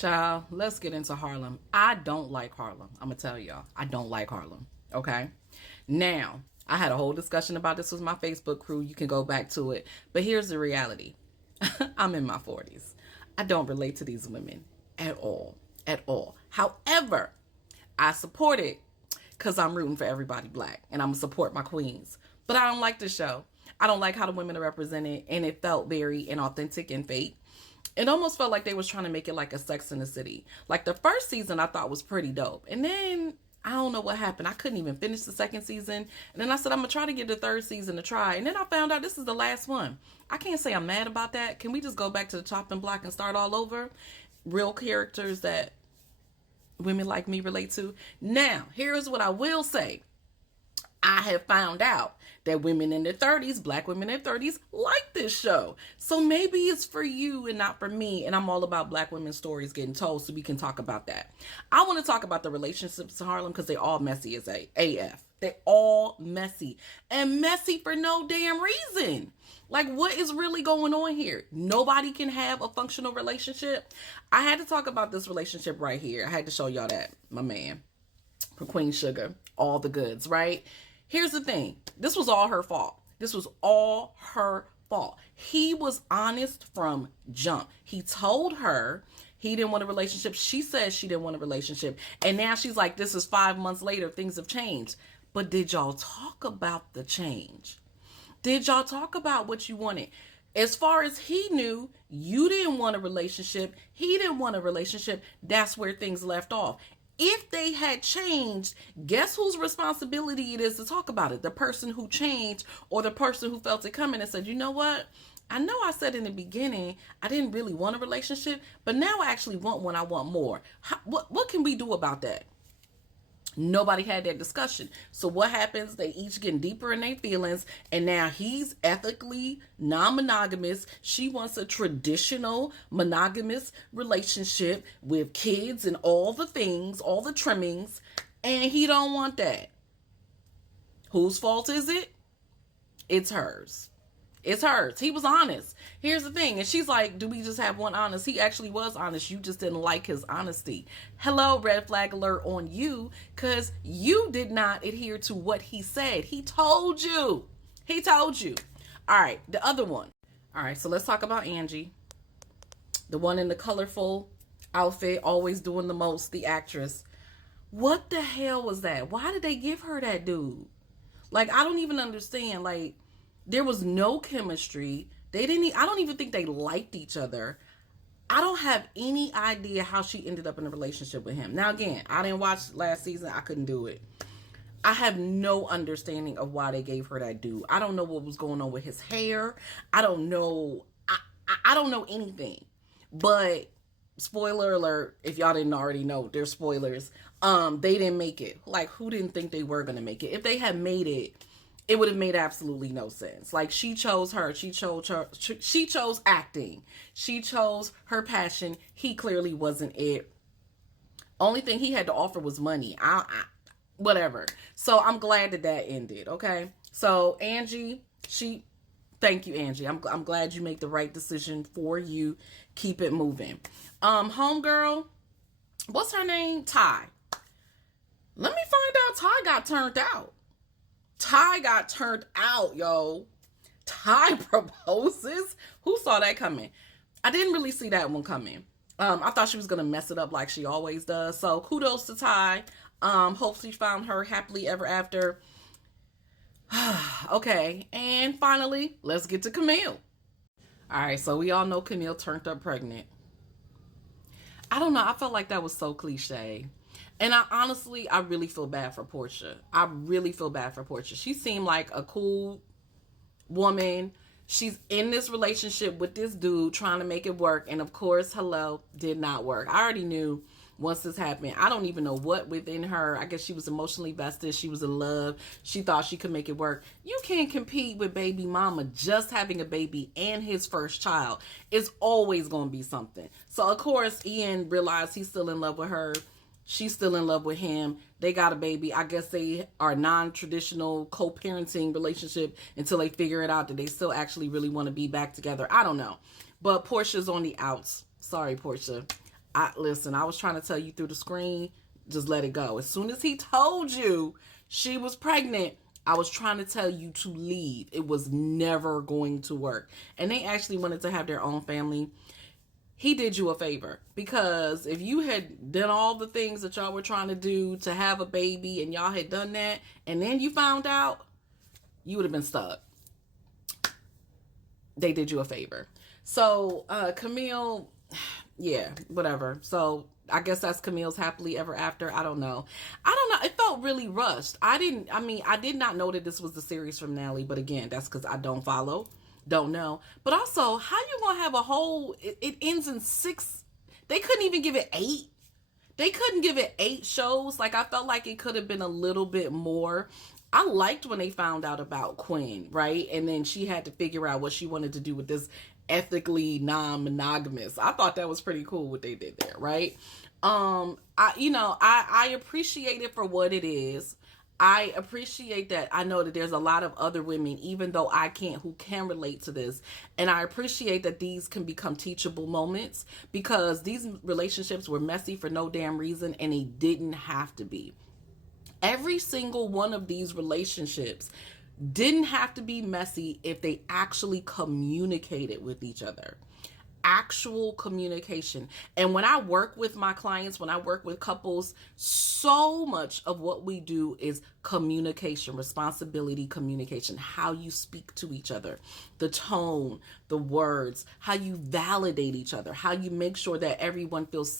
Child, let's get into Harlem. I don't like Harlem. I'm going to tell y'all. I don't like Harlem. Okay? Now, I had a whole discussion about this with my Facebook crew. You can go back to it. But here's the reality. I'm in my 40s. I don't relate to these women at all. At all. However, I support it because I'm rooting for everybody black. And I'm going to support my queens. But I don't like the show. I don't like how the women are represented. And it felt very inauthentic and fake. It almost felt like they was trying to make it like a Sex in the City. Like the first season I thought was pretty dope. And then I don't know what happened. I couldn't even finish the second season. And then I said, I'm going to try to get the third season to try. And then I found out this is the last one. I can't say I'm mad about that. Can we just go back to the chopping block and start all over? Real characters that women like me relate to. Now, here's what I will say. I have found out that women in their 30s, black women in their 30s, like this show. So maybe it's for you and not for me. And I'm all about black women's stories getting told, so we can talk about that. I want to talk about the relationships in Harlem because they all messy as AF. They all messy. And messy for no damn reason. Like, what is really going on here? Nobody can have a functional relationship. I had to talk about this relationship right here. I had to show y'all that. My man. From Queen Sugar. All the goods, right? Here's the thing. This was all her fault. This was all her fault. He was honest from jump. He told her he didn't want a relationship. She said she didn't want a relationship. And now she's like, this is 5 months later. Things have changed. But did y'all talk about the change? Did y'all talk about what you wanted? As far as he knew, you didn't want a relationship. He didn't want a relationship. That's where things left off. If they had changed, guess whose responsibility it is to talk about it? The person who changed or the person who felt it coming and said, you know what? I know I said in the beginning, I didn't really want a relationship, but now I actually want one. I want more. What can we do about that? Nobody had that discussion. So what happens? They each getting deeper in their feelings. And now he's ethically non-monogamous. She wants a traditional monogamous relationship with kids and all the things, all the trimmings. And he don't want that. Whose fault is it? It's hers. It's hers. He was honest. Here's the thing. And she's like, do we just have one honest? He actually was honest. You just didn't like his honesty. Hello, red flag alert on you, because you did not adhere to what he said. He told you. He told you. All right. The other one. All right. So let's talk about Angie. The one in the colorful outfit, always doing the most, the actress. What the hell was that? Why did they give her that dude? Like, I don't even understand. Like, there was no chemistry. I don't even think they liked each other. I don't have any idea how she ended up in a relationship with him. Now, again, I didn't watch last season. I couldn't do it. I have no understanding of why they gave her that dude. I don't know what was going on with his hair. I don't know. I don't know anything. But spoiler alert, if y'all didn't already know, there's spoilers. They didn't make it. Like, who didn't think they were going to make it? If they had made it, it would have made absolutely no sense. Like, she chose her. She chose acting. She chose her passion. He clearly wasn't it. Only thing he had to offer was money. Whatever. So I'm glad that ended. Okay. So Angie, thank you, Angie. I'm glad you make the right decision for you. Keep it moving. Homegirl, what's her name? Ty. Let me find out Ty got turned out. Ty got turned out, yo. Ty proposes? Who saw that coming? I didn't really see that one coming. I thought she was going to mess it up like she always does. So kudos to Ty. Hope she found her happily ever after. Okay. And finally, let's get to Camille. All right. So we all know Camille turned up pregnant. I don't know. I felt like that was so cliche. And I really feel bad for Portia. I really feel bad for Portia. She seemed like a cool woman. She's in this relationship with this dude trying to make it work. And of course, did not work. I already knew once this happened. I don't even know what within her. I guess she was emotionally vested. She was in love. She thought she could make it work. You can't compete with baby mama just having a baby and his first child. It's always going to be something. So of course, Ian realized he's still in love with her. She's still in love with him. They got a baby. I guess they are non-traditional co-parenting relationship until they figure it out that they still actually really want to be back together. I don't know. But Portia's on the outs. Sorry, Portia. Listen, I was trying to tell you through the screen, just let it go. As soon as he told you she was pregnant, I was trying to tell you to leave. It was never going to work. And they actually wanted to have their own family. He did you a favor, because if you had done all the things that y'all were trying to do to have a baby, and y'all had done that, and then you found out, you would have been stuck. They did you a favor. So Camille, yeah, whatever. So I guess that's Camille's happily ever after. I don't know. It felt really rushed. I did not know that this was the series finale, but again, that's because I don't know. But also, how you gonna have a whole, it ends in 6, they couldn't even give it 8. They couldn't give it 8 shows. Like, I felt like it could have been a little bit more. I liked when they found out about Quinn, right? And then she had to figure out what she wanted to do with this ethically non-monogamous. I thought that was pretty cool what they did there, right? I appreciate it for what it is. I appreciate that. I know that there's a lot of other women, even though I can't, who can relate to this. And I appreciate that these can become teachable moments, because these relationships were messy for no damn reason, and they didn't have to be. Every single one of these relationships didn't have to be messy if they actually communicated with each other. Actual communication. And when I work with my clients, when I work with couples, so much of what we do is communication, responsibility, communication, how you speak to each other, the tone, the words, how you validate each other, how you make sure that everyone feels